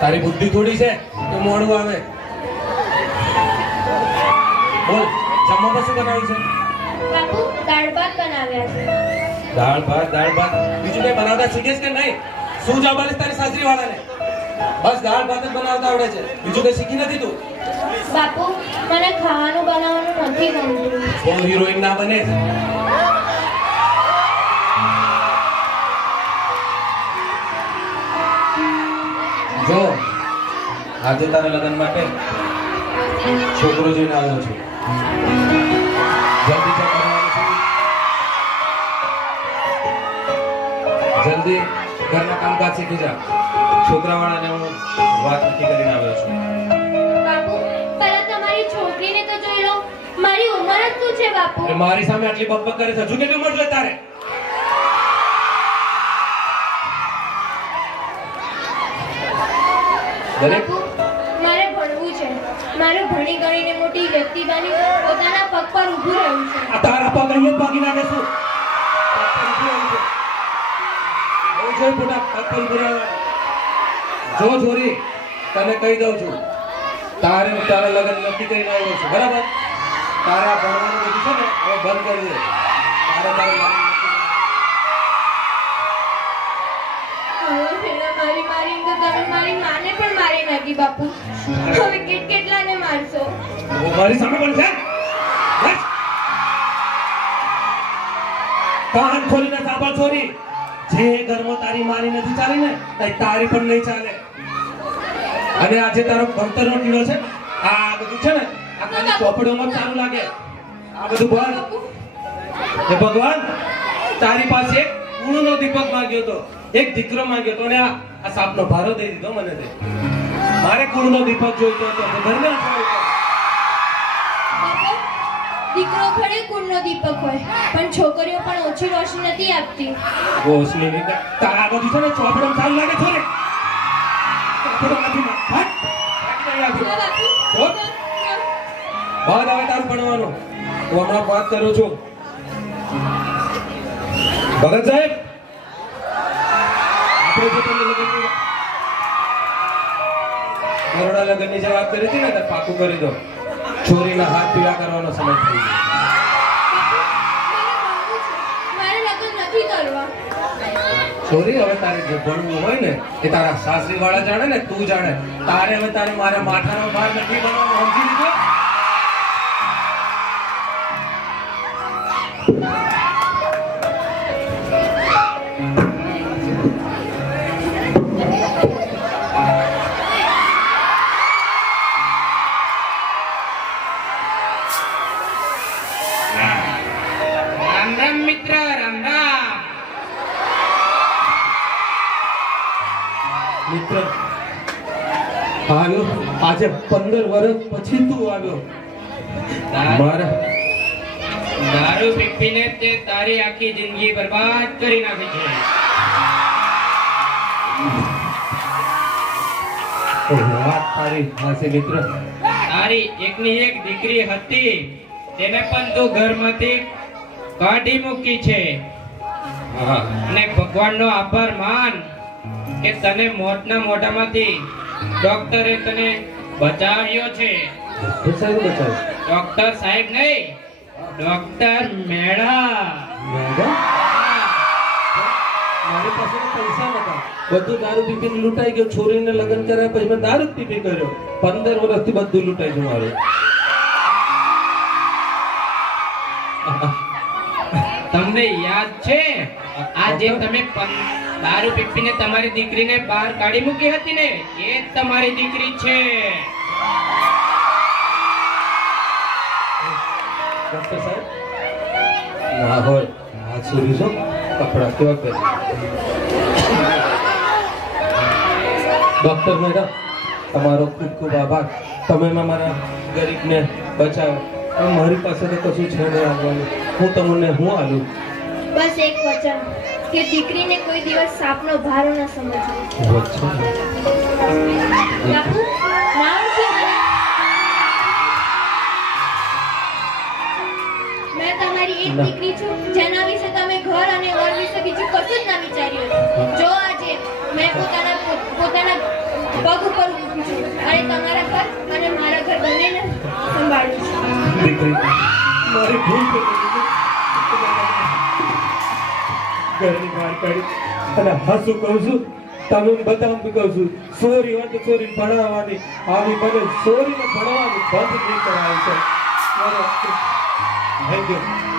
તારી બુદ્ધિ થોડી છે તો મોડું આવે. બોલ, જમવામાં શું બનાવ્યું છે? બાપુ દાળ ભાત બનાવ્યા છે. દાળ ભાત બીજું કઈ બનાવતા શીખેશ કે નહીં? શું જવાબ આલીશ તારી સાસરી વાળાને? બસ દાળ ભાત જ બનાવતા આવડે છે, બીજું કઈ શીખી નથી તું? બાપુ મને ખાવાનું બનાવવાનું નથી ગમતું. બહુ હિરોઈન ના બને. જો આજે તારા લગ્ન માટે છોકરો જોઈને આવ્યો છું. જલ્દી ચા કરવાનું છે. જલ્દી ઘરના કામકાજ શીખી જા. છોકરાવાળાને હું વાત નક્કી કરીને આવ્યો છું. બાપુ પહેલા તમારી છોકરીને તો જોઈ લો. મારી ઉંમર જ શું છે બાપુ? એટલે મારી સામે આટલી બકબક કરે છે. હજુ કેટલી ઉંમર છે તારે? બાપુ મારે ભણવું છે. મારે ભણી ગણીને મોટી વ્યક્તિ બની પોતાના પગ પર ઊભું રહેવું છે. આ તારા પગ અહીંયા જ ભાગી નાખે છું. બહુ જોઈ પોતા પગ પર ઊભું રહેવાનું. જો છોરી, તને કહી દઉં છું, તારે તારા લગ્ન નક્કી કરીને આવ્યો છું, બરાબર? તારે આ ભણવાનું બધું છે ને હવે બંધ કરી દે. તારે તારે લગ્ન મારી તો તમે મારી માને પણ મારી નાખી બાપુ. હવે કેટલાને મારશો? મારી સામે પણ છે. બસ. કાન ખોલીને સાંભળ છોરી. જે ઘરમાં તારી મારી નથી ચાલી ને તારી પણ નહીં ચાલે. અને આજે તારો ભણતરનો ટીડો છે, આ બધું છે ને આ ખાલી ચોપડીઓમાં ચાલુ લાગે. આ બધું બોલ. હે ભગવાન, તારી પાસે એક કુળનો દીપક માંગ્યો હતો, એક દીકરો માંગ્યો હતો, અને આ સાપનો ભારો દઈ દીધો મને તે. મારે કુળનો દીપક જોઈતો હતો, તો ઘરને બાપુ, દીકરો ખરે કુળનો દીપક હોય પણ છોકરીઓ પણ ઓછી રોશની નથી આપતી. રોશની ની તારા આ બધું છે ને ચોપડો ચાલુ લાગે છે ને. ચોપડો નથી હટ. બાપુ બાદ આવે તારું ભણવાનું. હું હમણાં વાત કરું છું. ભગત સાહેબ, આપણે જે તમને બરોડા લગ્નની જે વાત કરી હતી ને તે પાકું કરી દો. છોરીના હાથ પીળા કરવાનો સમય થઈ ગયો. મારે લગ્ન નથી કરવા. છોરી, હવે તારે જે ભણવું હોય ને એ તારા સાસરી વાળા જાણે ને તું જાણે. તારે હવે તારે મારા માથાનો ભાર નથી બનવાનો, સમજી લીધો? મિત્ર આવ્યો આજે 15 વર્ષ પછી તું આવ્યો. મારા દારૂ પીપીને તે તારી આખી જિંદગી બરબાદ કરી નાખી છે. વાત તારી હાસે મિત્ર. તારી એકની એક દીકરી હતી, તેને પણ તું ઘરમાંથી કાઢી મૂકી છે. અને ભગવાનનો આભાર માન કે તને મોતના મોઢામાંથી ડોક્ટરે તને બચાવ્યો છે. ડોક્ટર સાહેબ નહીં, ડોક્ટર મેળા. મારી પાસે પૈસા નતા, બધું દારૂ પીપીને લૂંટાઈ ગયો. છોરીને લગ્ન કર્યા પછી મેં દારૂ પીપી કર્યો. 15 વર્ષથી બધું લૂંટાઈ ગયું મારું. તમને યાદ છે આ જે તમે દારૂ પીપીને તમારી દીકરીને બહાર કાઢી મૂકી હતી ને, એ જ તમારી દીકરી છે. ડોક્ટર સાહેબ ના હોય આ છોરી જો કપડા કેવા કરી. ડોક્ટર મેડમ, તમારો ખૂબ ખૂબ આભાર. તમે મારા ગરીબને બચાવ્યો. મારી પાસે તો કશું છે નહીં આવવાનું. હું તમને હું આલું? બસ એક વચન કે દીકરીને કોઈ દિવસ સાપનો ભારો ન સમજવો. બાપુ નામ શું? મેં તમારી એક દીકરી દીકરી મારી ભૂલ થઈ ગઈ. ઘરની બહાર કાઢી અને હાસુ કહું છું, તમને બતાવું કહું છું, સોરી હોય તો સોરી ભણાવવાની, આવી મને સોરીને ભણવાનું બંધ નહીં કરાવે છે. Thank you.